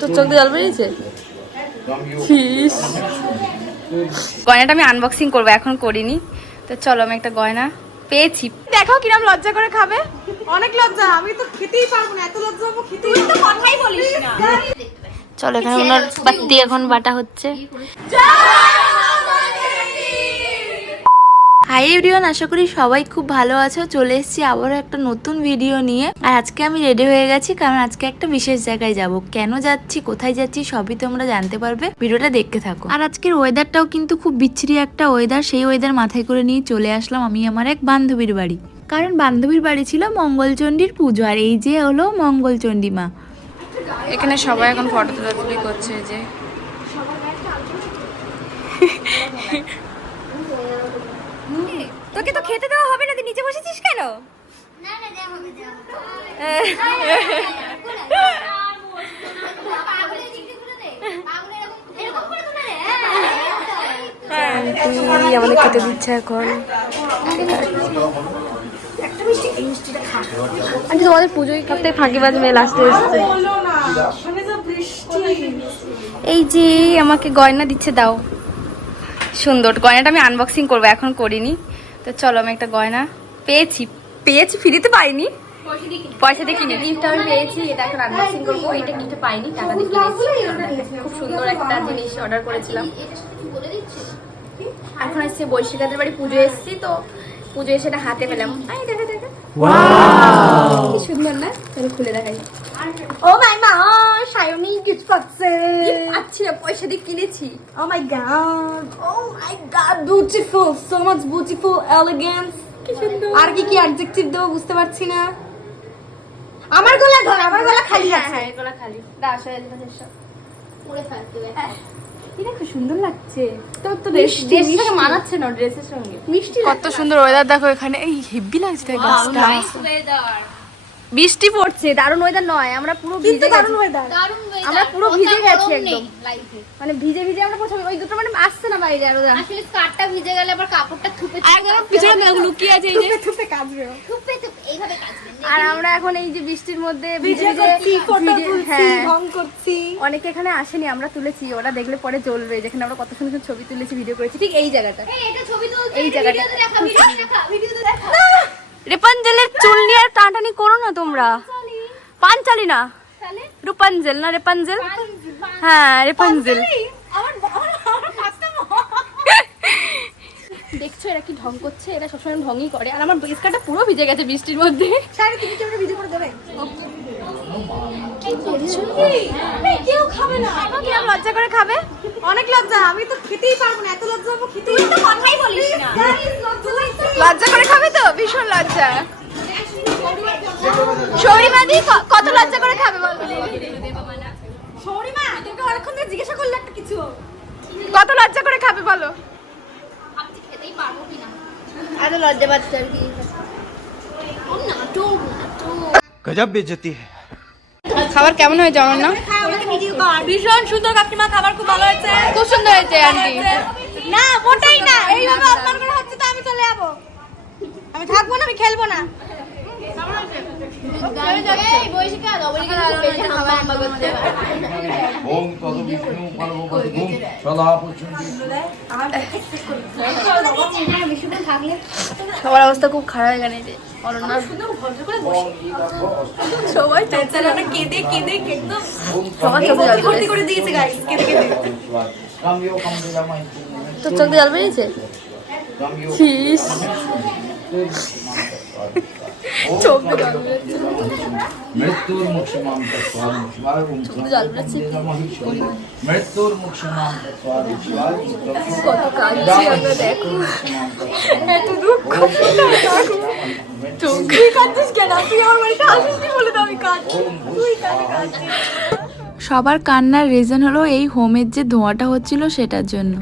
তোর চোখ দিয়ে জল বেরিয়েছে। গয়নাটা আমি আনবক্সিং করব এখন করিনি। তো চলো আমি একটা গয়না পেয়েছি। দেখো কিরম লজ্জা করে খাবে। অনেক লজ্জা আমি তো খেতেই পারব না এত লজ্জা হব খেতেই তো কথাই বলিস না। চলো এখানে ওনার বাতি এখন বাটা হচ্ছে। হাই এভরিওয়ান আশা করি সবাই খুব ভালো আছো। চলে এসেছি আবারও একটা নতুন ভিডিও নিয়ে। আর আজকে আমি রেডি হয়ে গেছি কারণ আজকে একটা বিশেষ জায়গায় যাব। কেন যাচ্ছি কোথায় যাচ্ছি সবই তোমরা জানতে পারবে। ভিডিওটা দেখতে থাকো। আর আজকের ওয়েদারটাও কিন্তু খুব বিচ্ছিরি একটা ওয়েদার সেই ওয়েদার মাথায় করে নিয়ে চলে আসলাম আমি আমার এক বান্ধবীর বাড়ি। কারণ বান্ধবীর বাড়ি ছিল মঙ্গলচণ্ডীর পুজো আর এই যে হলো মঙ্গলচণ্ডী মা এখানে সবাই এখন ফটো তোলাতুলি করছে যে। তোকে তো খেতে দেওয়া হবে না তুই নিচে বসেছিস কেন? হ্যাঁ। তুই আমাদের খেতে দিচ্ছে এখন। আজকে তোমাদের পুজোয় সপ্তাহে ফাঁকিবাজ মেয়ে লাস্টে এসছে। এই যে আমাকে গয়না দিচ্ছে দাও। সুন্দর গয়নাটা আমি আনবক্সিং করব এখন করিনি। তো চলো আমি একটা গয়না পেয়েছি। পেয়েছি ফ্রিতে পাইনি। পয়সা দিয়ে কিনে গিফট আমি পেয়েছি এটা এখন আনবক্সিং করব। এটা গিফটে পাইনি টাকা দিয়ে কিনেছি। খুব সুন্দর একটা জিনিস অর্ডার করেছিলাম। এখন এসেছি বৈশিকাদের বাড়ি পুজো এসেছি তো পুজো এসে এটা হাতে পেলাম। আই দেখা দেখা। কি সুন্দর না? চলো খুলে দেখাই। ও মাই মা সায়নি গিফট পাচ্ছে আচ্ছা পয়সা দিয়ে কিনেছি। ও my god oh my god beautiful so much beautiful elegance কি সুন্দর। আর কি কি অ্যাডজেক্টিভ দেবো বুঝতে পারছি না। আমার গলা ধর আমার গলা খালি হ্যাঁ আছে। হ্যাঁ এগুলো খালি। দা এটা খুব সুন্দর লাগছে। তোর তো মিষ্টি মিষ্টি মানাচ্ছে না ড্রেসের সঙ্গে। মিষ্টি কত সুন্দর ওয়েদার দেখো এখানে। এই হেভি লাগছে গাছটা। বৃষ্টি পড়ছে দারুণ ওয়েদার নয় আমরা পুরো ভিজে দারুণ ওয়েদার দারুণ weather, আমরা পুরো ভিজে গেছি একদম। life-এ। মানে ভিজে ভিজে আমরা প্রথমে ওই দুটো মানে আসছে না বাইরে আরও আসলে স্কার্টটা ভিজে গেলে আবার কাপড়টা থুপে একদম পিছনে লুকিয়ে আছে এই যে। থুপে থুপে কাজবে থুপে থুপে এইভাবে কাচবেন আর আমরা এখন এই যে বৃষ্টির মধ্যে ভিজে করছি ফটো তুলছি হ্যাঁ। রং করছি। অনেকে এখানে আসেনি আমরা তুলেছি ওরা দেখলে পরে জ্বলবে যেখানে আমরা কত সুন্দর ছবি তুলেছি ভিডিও করেছি ঠিক এই জায়গাটা। এই এটা ছবি তুলতে এই। জায়গাটা। দেখা ভিডিও দেখা ভিডিও দেখা। রেপাঞ্জেলের চুল নিয়ে আর টানাটানি করো না তোমরা। পাঞ্চালি না। রূপাঞ্জেল না রেপাঞ্জেল হ্যাঁ রেপাঞ্জেল দেখছ এরা কি ঢং করছে? এরা সবসময় ঢংই করে। আর আমার বেসকাটা পুরো ভিজে গেছে বৃষ্টির মধ্যে। কি করে দেবে লজ্জা করে খাবে? অনেক লজ্জা আমি তো খেতেই এত লজ্জা লজ্জা করে খাবে তো? ভীষণ লজ্জা। কত লজ্জা করে খাবে তোকে অনেকক্ষণ করলে কিছু। কত লজ্জা করে খাবে বলো? আমি লজ্জা পাচ্ছে আর কি? গজব বেজতি খাবার কেমন হয়েছে আমার না ভীষণ সুন্দর কাকিমা খাবার খুব ভালো হয়েছে। খুব সুন্দর হয়েছে আন্টি। না ওটাই না এইভাবে অপমান করা হচ্ছে তো আমি চলে যাব। আমি থাকব না আমি খেলব না। ওম তদ বিষ্ণু সদা সবার অবস্থা খুব খারাপ এখানে যে অরণ্য। সবাই বেচারাটা কেঁদে কেঁদে একদম সবার চোখে করে দিয়েছে গাইস কেঁদে কেঁদে। তোর চোখ জল বেরিয়েছে? সবার কান্নার রিজন হলো এই হোমের যে ধোঁয়াটা হচ্ছিল সেটার জন্য।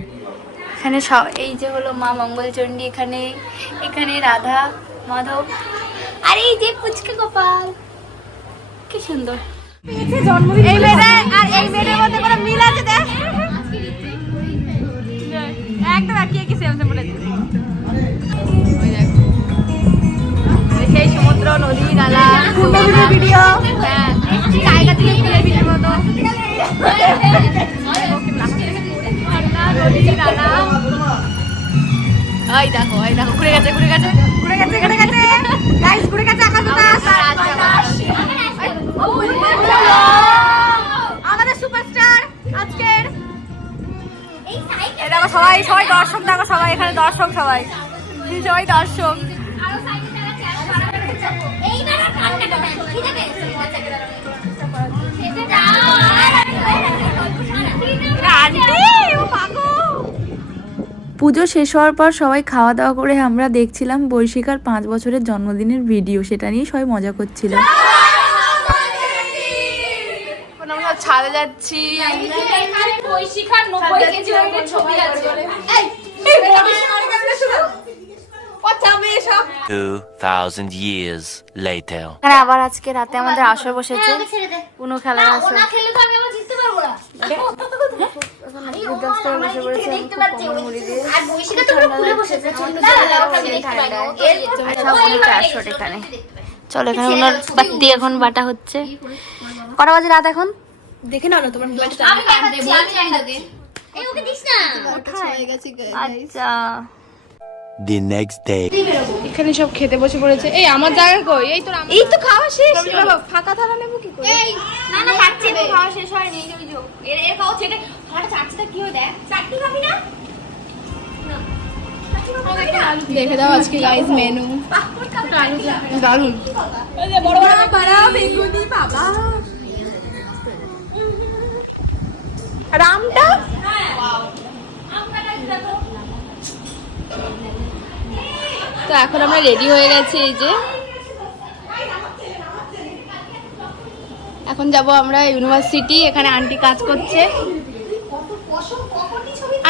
এখানে এই যে হলো মা মঙ্গলচণ্ডী, এখানে এখানে রাধা, মাধব আরে এই যে পুচকে গোপাল। কি সুন্দর। এই সেই সমুদ্র নদী নালা ভিডিও জায়গা থেকে ঘুরে ভিডিও মতো। নদী নালা ওই দেখো ওই দেখো ঘুরে গেছে ঘুরে গেছে। দর্শক দেখো সবাই, এখানে দর্শক সবাই। সবাই দর্শক। পুজো শেষ হওয়ার পর সবাই খাওয়া দাওয়া করে আমরা দেখছিলাম বৈশিকার পাঁচ বছরের জন্মদিনের ভিডিও সেটা নিয়ে সবাই মজা করছিল। Later. যাচ্ছি আবার আজকে রাতে আমাদের আসর বসেছে কোনো খুলে ইয়ে- আচ্ছা, আসর চলো এখানে ওনার বাতি এখন বাটা হচ্ছে কটা বাজে রাত এখন দেখে নাও না তোমার মোবাইলটা আমি দেখাচ্ছি, আমি দেখাচ্ছি। এই, ওকে দিস না। আচ্ছা The next day. এখানে সব খেতে বসে পড়েছে। এই আমার জায়গা কই? এই তো এই তো খাওয়া শেষ। বাবা ফাঁকা থালা নেব কি করে? এই, না, না, খাচ্ছি, তুই খাওয়া শেষ হয়নি, এই যে, এর- এর খাওয়া ছেড়ে, খাওয়াটা চাটছিটা কি হয় দেখ, চাটনি খাবি না? না। না? দেখে দাও আজকে গাইস মেনু দারুণ রামটা? তো এখন আমরা রেডি হয়ে গেছি এই যে। এখন যাব আমরা ইউনিভার্সিটি এখানে আন্টি কাজ করছে।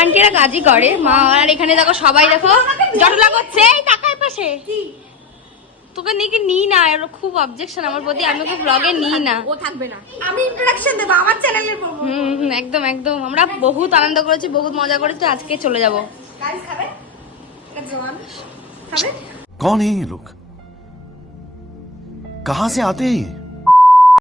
আন্টিরা কাজই করে। মা আর এখানে দেখো সবাই দেখো জটলা করছে। এই টাকার পাশে। তোকে নিয়ে কি নিই না এর খুব অবজেকশন আমার প্রতি আমি ওকে ব্লগে নিই না ও থাকবে না আমি ইন্ট্রোডাকশন দেব আমার চ্যানেলের হুম হুম, একদম একদম আমরা বহুত আনন্দ করেছি বহুত মজা করেছি আজকে চলে যাব कौन है ये लोग कहां से आते हैं ये